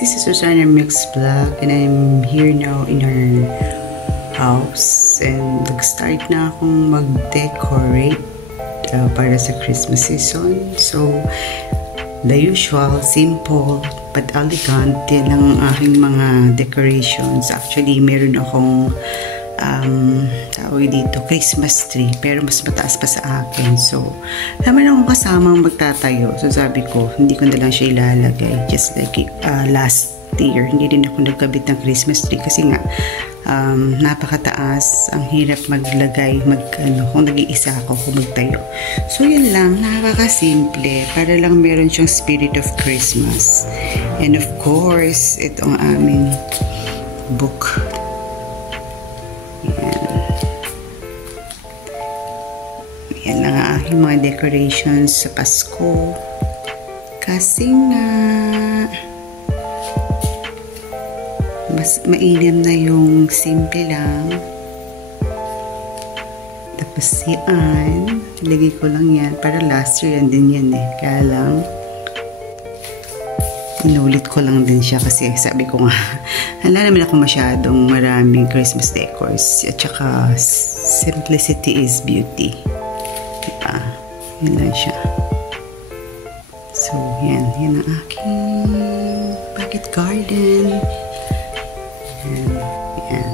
This is Susana Mix Vlog and I'm here now in our house and nag-start na akong mag-decorate para sa Christmas season. So, the usual, simple but elegant yan ang aking mga decorations. Actually, meron akong tawag dito, Christmas tree, pero mas mataas pa sa akin. So, naman akong kasamang magtatayo. So, sabi ko, hindi ko na lang siya ilalagay. Just like last year, hindi din ako nagkabit ng Christmas tree kasi nga, napakataas. Ang hirap maglagay, kung nag-iisa ako, kung magtayo. So, yun lang, napakasimple. Para lang meron siyang spirit of Christmas. And of course, ito ang aming book. Yan ang aking mga decorations sa Pasko. Kasi nga, mas mainam na yung simple lang. Tapos yan, ilagay ko lang yan. Para last year yan din yan eh. Kaya lang, inulit ko lang din siya kasi sabi ko nga, wala naman ako masyadong maraming Christmas decors. At saka, simplicity is beauty. Diba? Yan lang siya. So, yan. Yan ang aking pocket garden. Yan. Yan.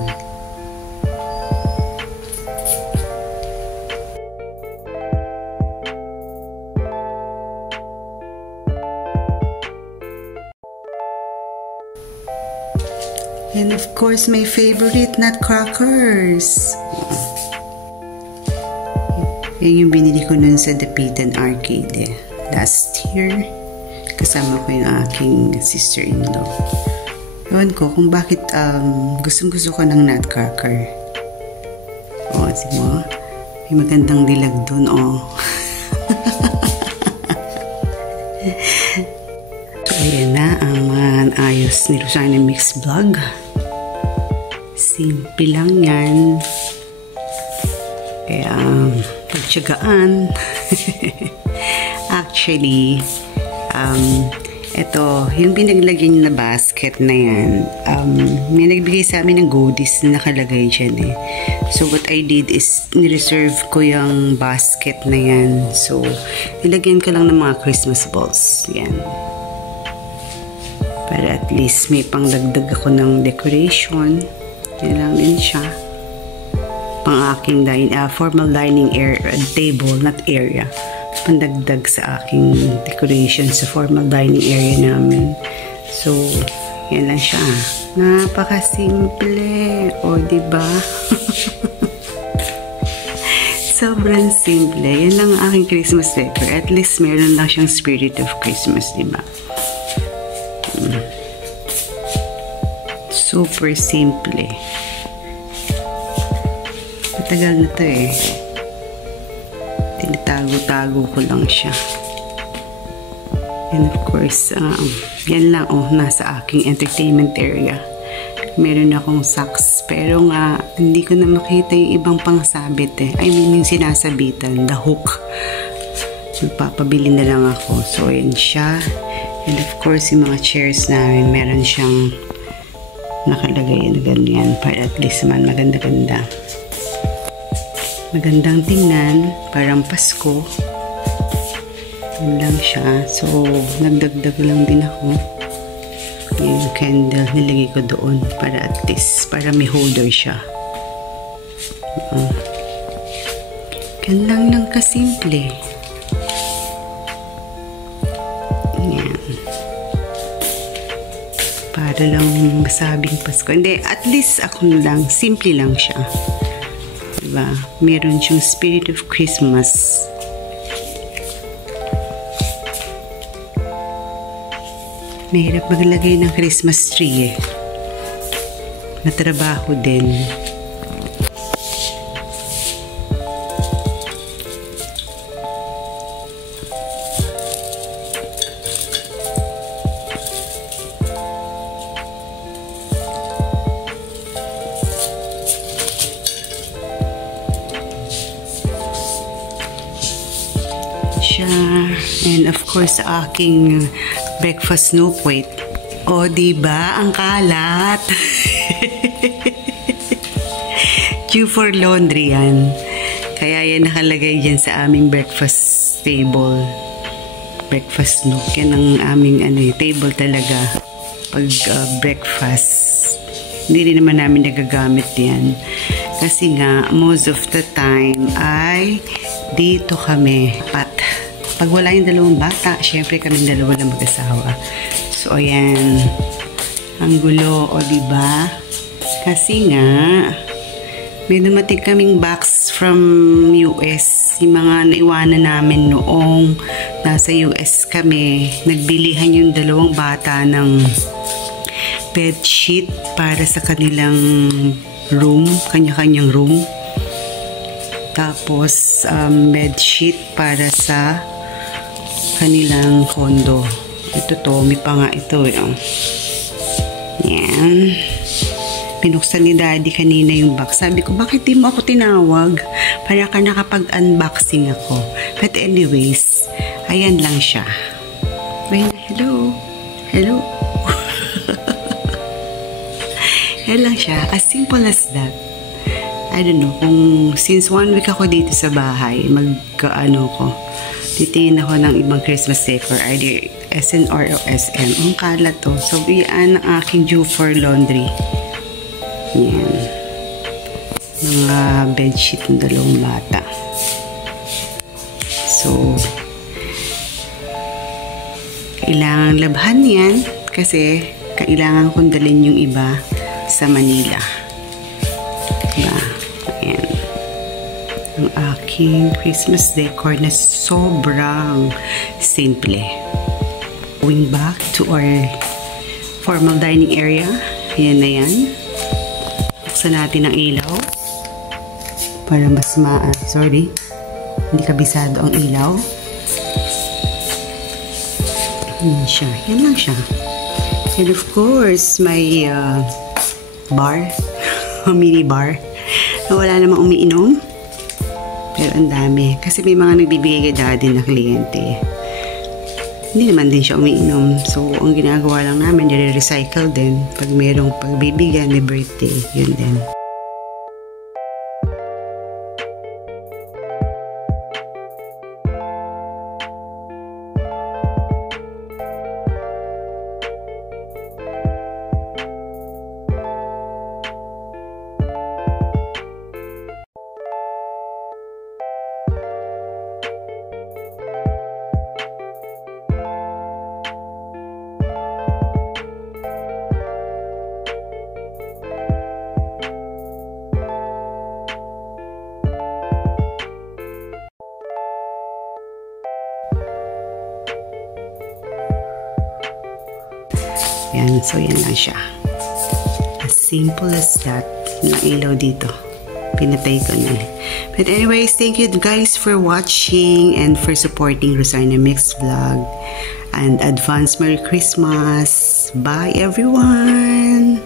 And of course, my favorite nutcrackers. Yan yung binili ko nun sa Dapitan Arcade last year. Kasama ko yung aking sister-in-law. Ewan ko kung bakit gustong-gusto ko ng nutcracker. O, sige mo. May magandang dilag dun, o. So, ayan na ang mga ayos ni Susana Mix Vlog. Simple lang yan. Kaya, pagtsagaan. Actually, ito, yung pinaglagyan na basket na yan, may nagbigay sa amin ng goodies na nakalagay dyan eh. So, what I did is, nireserve ko yung basket na yan. So, nilagyan ko lang ng mga Christmas balls. Yan. Para at least may pangdagdag ako ng decoration. Yan lang din siya. Pang aking formal dining area, table, not area. Pandagdag sa aking decoration sa formal dining area namin. So, yan lang siya. Napakasimple. O, diba? Sobrang simple. Yan lang ang aking Christmas decor. At least meron lang siyang spirit of Christmas, diba? Super simple. Matagal na to eh. Tinatago-tago ko lang siya. And of course, yan lang nasa aking entertainment area. Meron akong socks. Pero nga, hindi ko na makita yung ibang pangsabit eh. I mean, yung sinasabitan, the hook. Magpapabili na lang ako. So, yan siya. And of course, yung mga chairs namin, meron siyang nakalagay na ganyan para at least man maganda-ganda. Magandang tingnan, parang Pasko. Yan lang siya. So, nagdagdag lang din ako. Yung candle, nilagay ko doon para at least, para may holder siya. Ganun lang kasimple. Yan. Para lang masabing Pasko. Hindi, at least ako lang, simple lang siya. Diba? Meron siyang spirit of Christmas. Mahirap maglagay ng Christmas tree eh. Natrabaho din. siya. And of course, sa aking breakfast snow plate. O, diba? Ang kalat. Due for laundry yan. Kaya yan nakalagay dyan sa aming breakfast table. Breakfast nook. Yan ang aming table talaga. Pag breakfast. Hindi rin naman namin nagagamit yan. Kasi nga, most of the time ay dito kami. Pag wala yung dalawang bata, syempre kami dalawa lang mag-asawa. So, ayan. Ang gulo, o diba? Kasi nga, may dumating kaming box from US. Yung mga naiwanan namin noong nasa US kami. Nagbilihan yung dalawang bata ng bedsheet para sa kanilang room, kanya-kanyang room. Tapos, bedsheet para sa kanilang condo. Ito to, may pa nga ito. Yan. Pinuksan ni Daddy kanina yung box. Sabi ko, bakit di mo ako tinawag? Para ka nakapag-unboxing ako. But anyways, ayan lang siya. Well, hello. Hello. Ayan lang siya. As simple as that. I don't know. Kung since 1 week ako dito sa bahay, titingin ako ng ibang Christmas decor, either SNR o SM. Ang kalat to. So, yan ang aking due for laundry. Yan. Mga bedsheet ng dalawang bata. So, kailangan labhan yan kasi kailangan kong dalhin yung iba sa Manila. Diba? Ayan. Ang aking Christmas decor na sobrang simple. Going back to our formal dining area. Ayan na yan. Buksan natin ang ilaw para mas sorry, hindi kabisado ang ilaw. Yan siya. Yan lang siya. And of course, may bar, mini bar na wala namang umiinom. Pero ang dami. Kasi may mga nagbibigay kay Daddy na kliyente. Hindi naman din siya umiinom. So, ang ginagawa lang namin, nire-recycle din. Pag mayroong pagbibigyan, may birthday, yun din. Yan, so yan lang siya. As simple as that. Ng ilaw dito. Pinatay ko na. But anyways, thank you guys for watching and for supporting Rosarna Mix Vlog. And advance Merry Christmas. Bye everyone!